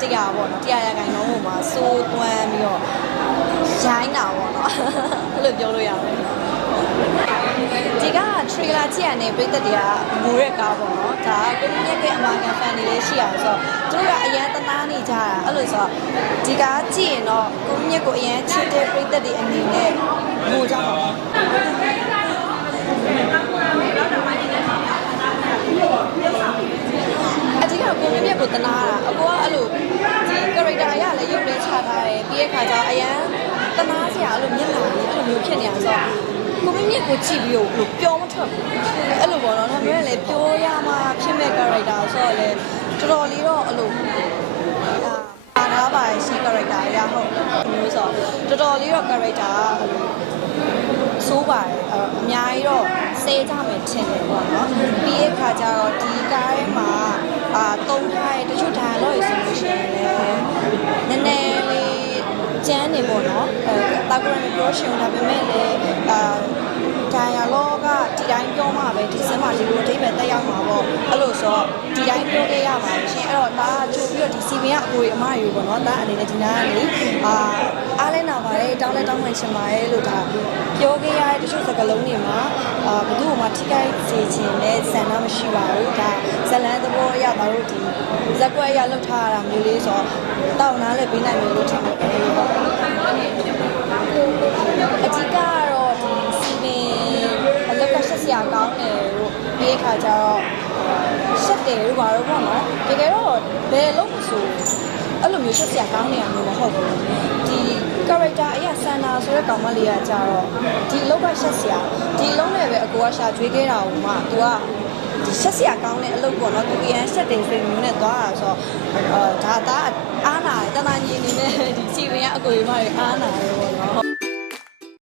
တရားပေါ့နော်တရားရခိုင်နှုန်းဟိုမှာစိုးသွမ်းပြီးတော့ရိုင်းတာပေါ့နော်အဲ့လိုပြောလို့ရတယ်ဒီက trailer ကြည့်ရတဲ့ပြည်သက်တွေကမူရက်ကားပေါ့နော်ဒါကကိုမြက်ရဲ့အမာခံ fan တွေလည်းရှိရတယ်ဆိုတော့သူတို့ကအရန်တနာနေကြတာအဲ့လိုဆိုတော့ဒီကားကြည့်ရင်တော့ကိုမြက်ကိုအရန်ချစ်တဲ့ပြည်သက်တွေအနေနဲ့ငိုကြမှာပေါ့အကြီးကကိုမြင့်မြတ်ကိုတနာတာအကိုကအဲ့လိုဒီ character အရလည်းရုပ်လဲချထား တယ်ပြီးတဲ့ခါကျအရန်တနာစရာအဲ့လိုမျက်နှာကြီးအဲ့လိုမျိုးဖြစ်နေအောင်ဆိုတော့ကိုမြင့်မြတ်ကိုကြည့်ပြီးတော့လို့ပျော်မထွက်ဘူးအဲ့လိုပေါ့နော်ဒါမျိုးလည်းပြောရမှဖြစ်မဲ့ character ဆိုတော့လေတော်တော်လေးတော့အဲ့လိုအာနာပါရှိ character အရဟုတ်မျိုးဆိုတော့တော်တော်လေးတော့ character ကအဲ့လိုဆိုးပါတယ်အဲ့အများကြီးတော့ဆဲကြမယ်ထင်တယ်ပေါ့နော်ပြီးရဲ့ခါကျတော့ဒီကားထဲမှာအာတုံးထားတဲ့တချို့ dialogue ဆိုလို့ရှိရင်လည်းနည်းနည်းလေး ကျန်းနေပေါ့နော်အဲတာဂရန်ပြောရှင်ဒါပေမဲ့လည်းအာ dialogue ကဒီတိုင်းပြောမှပဲဒီစက်မှာဒီလိုအထိပ္ပယ်တက်ရောက်မှာပေါ့အဲ့လိုဆိုတော့ဒီတိုင်းပြောခဲ့ရပါရှင်အဲ့တော့ဒါကကြိုပြီးတော့ဒီစီမင်းကအကိုရအမယူပေါ့နော်ဒါအနေနဲ့ဒီနားကနေအာအားလဲနာပါတယ်တောင်းလဲတောင်းမှန်ချင်ပါတယ်လို့ဒါပြောခဲ့ရတဲ့တချို့စကားလုံးတွေမှာအာဘယ်သူ့မှထိခိုက်စေချင်တဲ့ဆန္ဒ မရှိပါဘူးဒါဇလန်းသဘောအရပါတော့ဒီဇက်ကွက်အရလောက်ထားရတာမျိုးလေးဆိုတော့တောင်းနားလဲပေးနိုင်မယ်လို့ထင်ပါတယ်ဟုတ်အဓိကကတော့ဒီစီမင်းအလောက်ကဆက်စရာကောင်းတယ်လို့ဒီအခါကျတော့ရှက်တယ်လို့ပါတော့ပေါ့နော်တကယ်တော့ဘယ်လို့မဆိုအဲ့လိုမျိုးရှက်စရာကောင်းနေရမျိုးမဟုတ်ဘူးဒီ character အရာဆန္ဒဆိုတဲ့ကောင်မလေးကကြတော့ဒီလောက်ကရှက်စရာဒီလုံးနဲ့ပဲအကူကရှာကျွေးခဲ့တာဟိုမှ तू ကဒီ ရှက်စရာကောင်းတဲ့အလုပ်ပေါ့နော်သူရန်ရှက်တယ်ဆိုမျိုးနဲ့သွားတာဆိုတော့အာဒါဒါအားနာတနာညီအနေနဲ့ဒီစီရင်ကအကူကြီးမတွေအားနာတယ်ပေါ့နော်